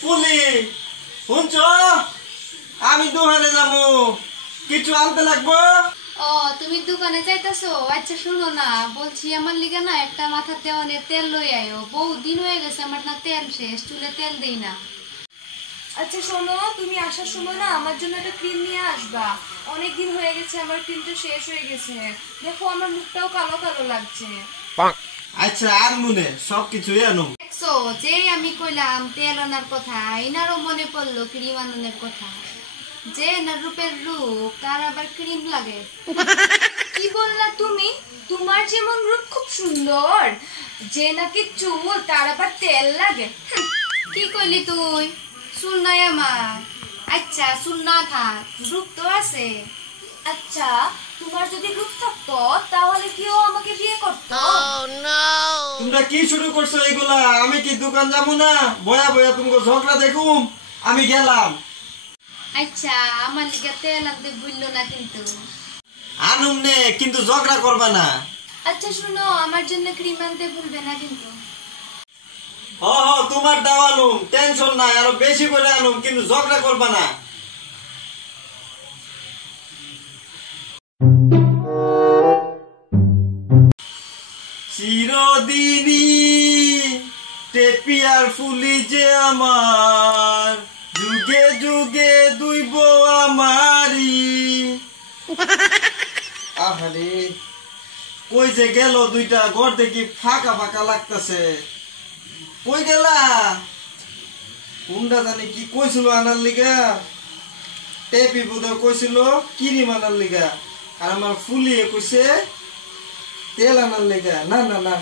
ফুলি শুনছ আমি দোকানে যাবো কিছু আনতে লাগবো। ও তুমি দোকানে যাইতাছো? আচ্ছা শুনো না, বলছি আমার লিগে না একটা মাথার দেওয়ানে তেল লই আয়ো, বহু দিন হয়ে গেছে আমার না তেল শেষ, চুলে তেল দেই না। আচ্ছা শোনো, তুমি আসার সময় না আমার জন্য একটা ক্রিম নিয়ে আসবা। অনেকদিন হয়ে গেছে, আমার ক্রিমটা শেষ হয়ে গেছে। দেখো আমার মুখটাও কালো কালো লাগছে। আচ্ছা আর মনে সবকিছু আনো। দেখছো যে আমি কইলাম তেল আনার কথা, এনারও মনে পড়লো ক্রিম আনানোর কথা। যে না রূপের রূপ তার আবার ক্রিম লাগে। কি বললা তুমি? তোমার যেমন রূপ খুব সুন্দর, যে নাকি চুল তার আবার তেল লাগে। কি কইলি তুই? চুল নাই আমার। আচ্ছা চুল না থাক, রূপ তো আছে। আচ্ছা তোমার যদি রূপ থাকতো তাহলে কি ও আমাকে বিয়ে করতো? তোমরা কি শুরু করছো এগুলা? আমি কি দোকান যাবো না? বয়া বয়া তোমাকে ঝগড়া দেখুম আমি গেলাম। আচ্ছা আমার লিগে তেল আনতে ভুললো না কিন্তু। আনুম নে, কিন্তু ঝগড়া করবা না। আচ্ছা শুনো, আমার জন্য ক্রিম আনতে ভুলবে না কিন্তু। হ হ তোমার দাও আনুম, টেনশন নাই, আরো বেশি করে আনুম, কিন্তু ঝগড়া করবা না। চিরদিনই টেপিয়ার ফুলি যে আমার, যুগে যুগে দুই বউ আমারি। আহারে কই যে গেল দুইটা, ঘর দেখি ফাঁকা ফাঁকা লাগতেছে। কই গেলা? কোনটা জানি কি কইছিল আনার লিগা? টেপি বোধহয় কইছিল কিরিম আনার লিগা, আর আমার ফুলিয়ে কইছে তেল আনার লিগা। না না না,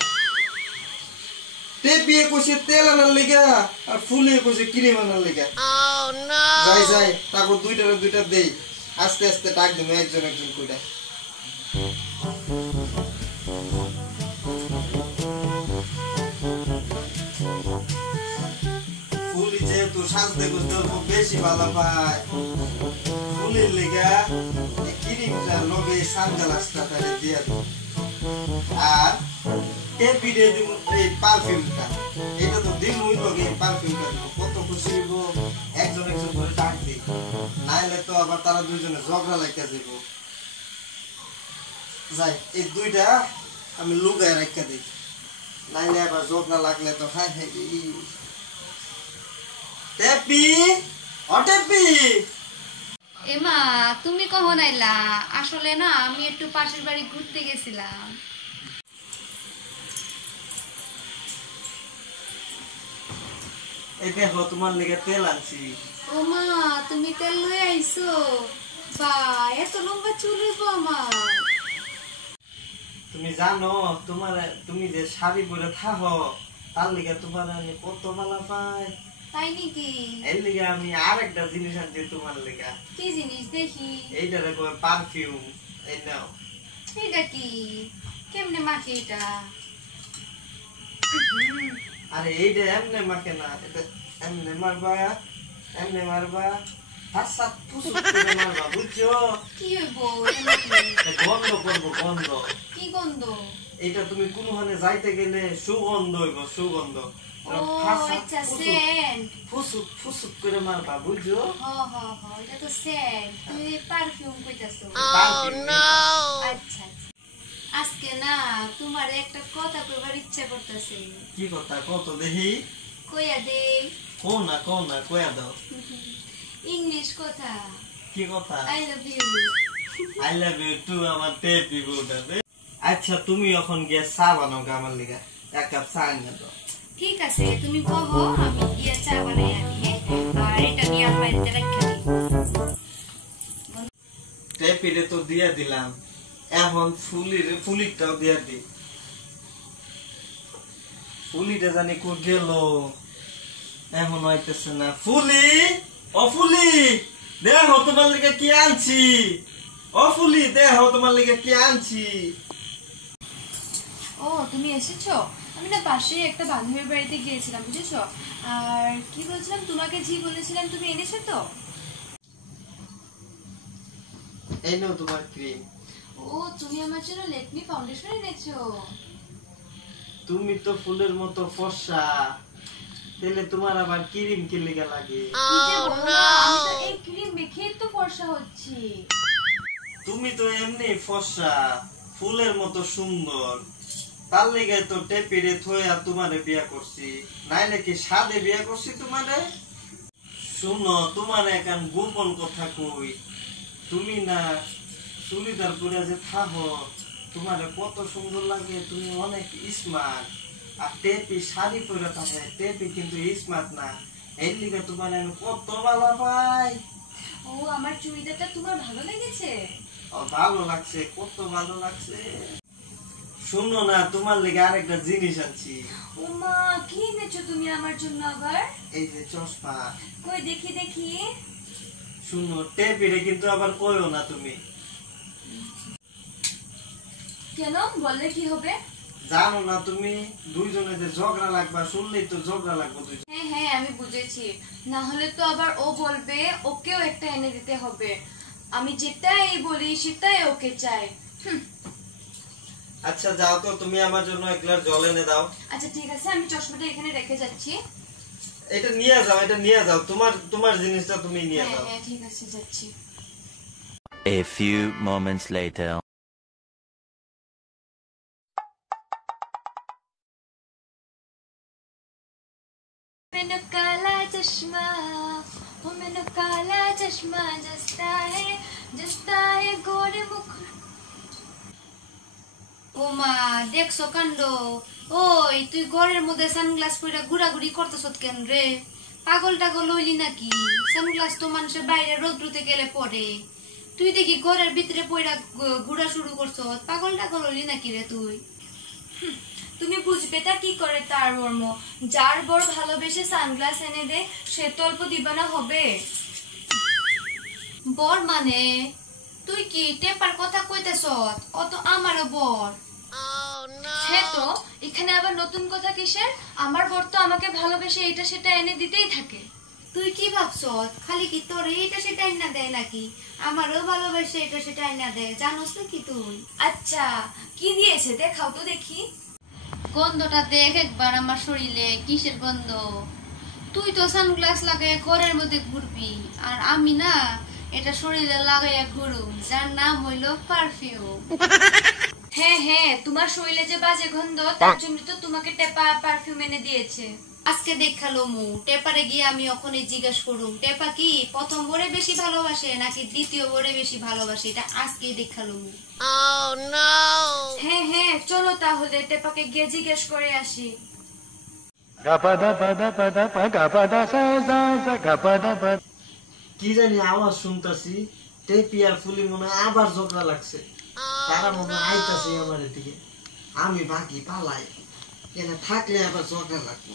টেপিয়ে কইছে তেল আনার লিগা আর ফুলিয়ে কইছে ক্রিম আনার লিগা। যাই যাই তারপর দুইটা দেই, আস্তে আস্তে ডাক দেবো একজন একজন কইটা। ফুলি যেহেতু সাজতে করতে খুব বেশি ভালো পায়, ফুলির লিগা এই ক্রিমটা লগে সানগ্লাসটা তারে দিয়া দেব, আর টেপি দিয়ে দিব এই পারফিউমটা। এটা তো দিমুই লগে পারফিউমটা দিব, কত খুশি হইব। একজন একজন করে ডাক দিই, নাইলে তো আবার তারা দুইজনে ঝগড়া লাগতে যাব। যাই এই দুইটা আমি লুকায় রাখা দিই, নাইলে আবার ঝগড়া লাগলে তো হাই হাই। টেপি ও টেপি, এমা তুমি কখন আইলা? আসলে না আমি একটু পাশের বাড়ি ঘুরতে গেছিলাম। এই দেখো তোমার লেগে তেল আনছি। ও মা তুমি তেল লয়ে আইছো? বা এত লম্বা চুল হইব আমার। তুমি জানো তুমি যে শাড়ি পরে থাকো তার লিগে তোমার আমি কত ভালো পাই। তাই নাকি? এর লিগে আমি আর একটা জিনিস আনছি তোমার লিগা। কি জিনিস দেখি? এইটা দেখো পারফিউম, এই নাও। এটা কি? কেমনে মাখে এটা? আরে এইটা এমনে মাখে না, এটা এমনে মারবা, এমনে মারবা, হাত সাত ফুসুক করে মারবা, বুঝছো? কি হইব? গন্ধ করবো, গন্ধ। কি গন্ধ? এটা তুমি কোনখানে যাইতে গেলে সুগন্ধ হইব, সুগন্ধ। ও আচ্ছা সেন্ট। ফুসুক ফুসুক করে মারবা, বুঝছো? হ হ হ, এটা তো সেন্ট, তুমি পারফিউম কইতাছো। আচ্ছা আজকে না তোমার একটা কথা কইবার ইচ্ছা করতেছে। কি কথা কত দেখি? কইয়া দে। কও না কইয়া দাও। ইংলিশ কথা। কি কথা? I love you. I love you too আমার টেপি বউটা। আচ্ছা তুমি এখন গিয়ে চা বানাও আমার লিগা, এক কাপ চা এনে দাও। ঠিক আছে তুমি কহো, আমি গিয়ে চা বানাই আনি। আর এটা নিয়ে আর বাড়িতে রাখা দিই। টেপিরে তো দিয়া দিলাম, এখন ফুলিটাও দিয়া দি। ফুলিটা জানি কো গেল, এখন হইতেছে না। ফুলি ও ফুলি, দেখো তোমার লিগে কি আনছি। ও ফুলি দেখো তোমার লিগে কি আনছি। ও তুমি এসেছো? আমি না পাশে একটা বান্ধবীর বাড়িতে গিয়েছিলাম, বুঝেছো? আর কি বলছিলাম, তোমাকে জি বলেছিলাম, তুমি এনেছো তো? এই নাও তোমার ক্রিম। ও তুমি আমার জন্য লেকমি ফাউন্ডেশন এনেছো? তুমি তো ফুলের মতো ফর্সা, তাহলে তোমার আবার ক্রিম কি লেগে লাগে? কি যে বলো না, আমি তো এই ক্রিম মেখেই তো ফর্সা হচ্ছি। তুমি তো এমনি ফর্সা, ফুলের মতো সুন্দর, তার লেগে তো টেপিরে থইয়া তোমারে বিয়া করছি, নাইলে কি সাদে বিয়া করছি তোমারে? শুনো, তোমার এখন গোপন কথা কই, তুমি না চুড়িদার পরে যে থাকো, তোমারে কত সুন্দর লাগে, তুমি অনেক স্মার্ট। আর টেপি শাড়ি পরে থাকে, টেপি কিন্তু স্মার্ট না, এর লিগে তোমার আমি কত ভালো পাই। ও, আমার চুড়িদারটা তোমার ভালো লেগেছে? ভালো লাগছে, কত ভালো লাগছে। শুনো না, তোমার লেগে আরেকটা জিনিস আনছি। ও মা, কি এনেছো তুমি আমার জন্য আবার? এই যে চশমা। কই দেখি দেখি। শুনো, টেপিরে কিন্তু আবার কইও না তুমি। কেন, বললে কি হবে? জানো না তুমি দুইজনে যে ঝগড়া লাগবা, শুনলেই তো ঝগড়া লাগবে দুইজন। হ্যাঁ হ্যাঁ, আমি বুঝেছি। না হলে তো আবার ও বলবে ওকেও একটা এনে দিতে হবে। আমি যেটাই বলি সেটাই ওকে চাই। আচ্ছা যাও তো, তুমি আমার জন্য এক গ্লাস জল এনে দাও। আচ্ছা ঠিক আছে, আমি চশমাটা এখানে রেখে যাচ্ছি। এটা নিয়ে যাও, এটা নিয়ে যাও, তোমার জিনিসটা তুমি নিয়ে হ্যাঁ যাও। হ্যাঁ ঠিক আছে, যাচ্ছি। A few moments later. मैंने काला चश्मा, वो मैंने काला चश्मा, जस्ता है गोरे मुख। ও মা, দেখছো কাণ্ড? ওই তুই ঘরের মধ্যে সানগ্লাস পরে ঘুরাঘুরি করতেছ কেন রে? পাগল টাগল হইলি নাকি? সানগ্লাস তো মানুষের বাইরে রোদ্রুতে গেলে পরে, তুই দেখি ঘরের ভিতরে পয়রা ঘুরা শুরু করছো। পাগল টাগল হইলি নাকি রে তুই? তুমি বুঝবে তা কি করে তার মর্ম? যার বর ভালোবেসে সানগ্লাস এনে দে, সে তো অল্প দিবানা হবে। বর মানে তুই কি টেপার কথা কইতেছ? ও তো আমারও বর। হ্যাঁ তো, এখানে আবার নতুন কথা কিসের? আমার বর তো আমাকে ভালোবেসে এটা সেটা এনে দিতেই থাকে। তুই কি ভাবছ? খালি কি তোর এটা সেটা আইনা দেয় নাকি? আমারও ভালোবাসে এটা সেটা আইনা দেয়, জানোস নাকি তুই? আচ্ছা, কি দিয়েছে দেখাও তো দেখি। গন্ধটা দেখ একবার আমার শরীরে, কিসের গন্ধ? তুই তো সানগ্লাস লাগাই ঘরের মধ্যে ঘুরবি, আর আমি না এটা শরীরে লাগাইয়া ঘুরুম, যার নাম হইলো পারফিউম। হ্যাঁ হ্যাঁ, তোমার শরীরে যে বাজে গন্ধ, তার জন্য তো তোমাকে টেপা পারফিউম এনে দিয়েছে। আজকে দেখালো মু টেপারে গিয়ে আমি ওখানে জিজ্ঞেস করুম টেপা কি প্রথম বরে বেশি ভালোবাসে নাকি দ্বিতীয় বরে বেশি ভালোবাসে, এটা আজকে দেখালো মু। হ্যাঁ হ্যাঁ, চলো তাহলে টেপাকে গিয়ে জিজ্ঞেস করে আসি। কি জানি আওয়াজ শুনতাছি, টেপি আর ফুলি মনে হয় আবার ঝগড়া লাগছে, তারা মনে হয় আইতাছে আমার দিকে। আমি বাকি পালাই, এখানে থাকলে আবার ঝগড়া লাগবে।